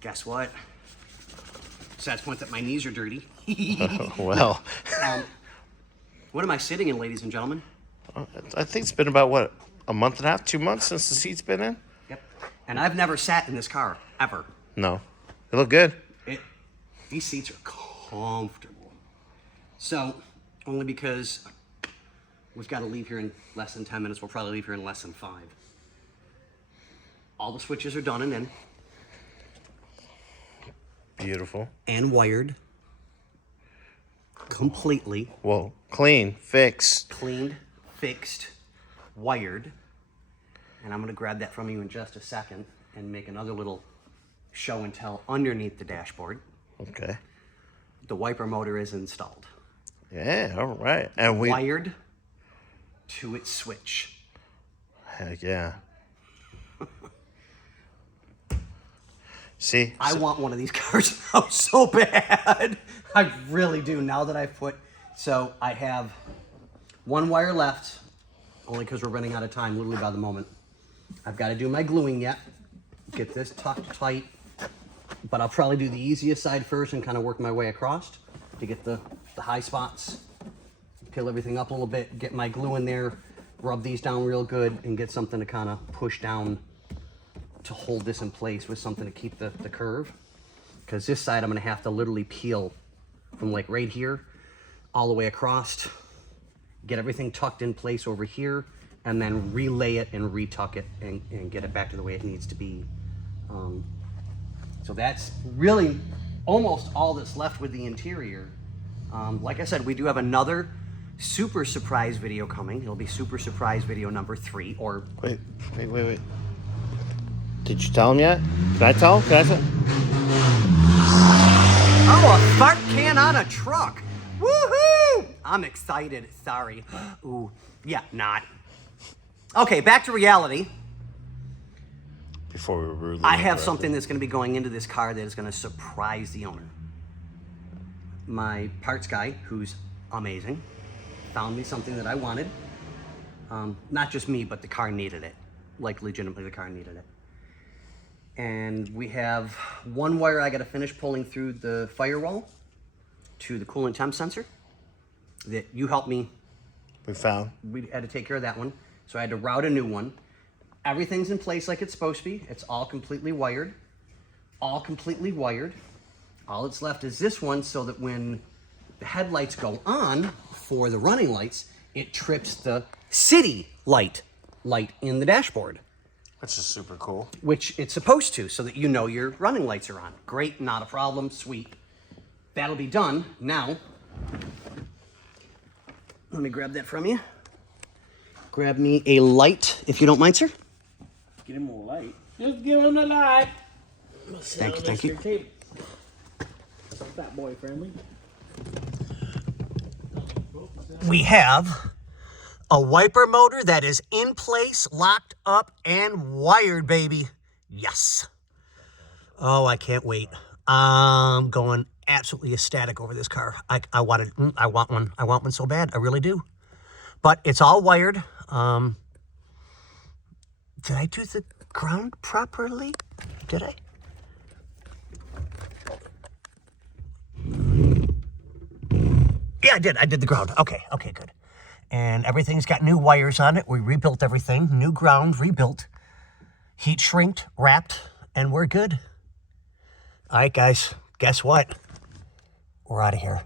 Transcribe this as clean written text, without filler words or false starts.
Guess what? Besides the point that my knees are dirty. Well, what am I sitting in, ladies and gentlemen? I think it's been about, what, a month and a half, 2 months since the seat's been in? Yep. And I've never sat in this car, ever. No. They look good. These seats are comfortable. So, only because we've got to leave here in less than 10 minutes. We'll probably leave here in less than 5. All the switches are done and in. Beautiful. And wired. Completely. Whoa. Clean. Fixed. Cleaned, fixed, wired. And I'm going to grab that from you in just a second and make another little show and tell underneath the dashboard. Okay. The wiper motor is installed. Yeah, all right. And we... Wired to its switch. Heck yeah. See? I want one of these cars now so bad. I really do. Now that I've put... So I have one wire left, only because we're running out of time literally by the moment. I've got to do my gluing yet. Get this tucked tight. But I'll probably do the easiest side first and kind of work my way across to get the high spots. Peel everything up a little bit, get my glue in there, rub these down real good, and get something to kind of push down to hold this in place with something to keep the curve. Because this side I'm going to have to literally peel from like right here all the way across, get everything tucked in place over here, and then relay it and retuck it and get it back to the way it needs to be. So that's really almost all that's left with the interior. Like I said, we do have another super surprise video coming. It'll be super surprise video number 3, or... Wait. Did you tell him yet? Can I tell him? Oh, a fart can on a truck. Woohoo! I'm excited. Sorry. Ooh, yeah, not. Okay, back to reality. Before we were rudely I have something that's going to be going into this car that is going to surprise the owner. My parts guy, who's amazing, found me something that I wanted. Not just me, but the car needed it. Like, legitimately, the car needed it. And we have one wire I got to finish pulling through the firewall to the coolant temp sensor that you helped me. We had to take care of that one. So I had to route a new one. Everything's in place like it's supposed to be. It's all completely wired. All that's left is this one, so that when the headlights go on for the running lights, it trips the city light in the dashboard. Which is super cool. Which it's supposed to, so that you know your running lights are on. Great, not a problem, sweet. That'll be done. Now, let me grab that from you. Grab me a light, if you don't mind, sir. Get him a light. Just give him the light. Thank you. Fat boy friendly. We have a wiper motor that is in place, locked up, and wired, baby. Yes. Oh, I can't wait. I'm going absolutely ecstatic over this car. I want one. I want one so bad. I really do. But it's all wired. Did I do the ground properly? Did I? Yeah, I did. I did the ground. Okay, good. And everything's got new wires on it. We rebuilt everything. New ground, rebuilt. Heat shrinked, wrapped, and we're good. All right, guys. Guess what? We're out of here.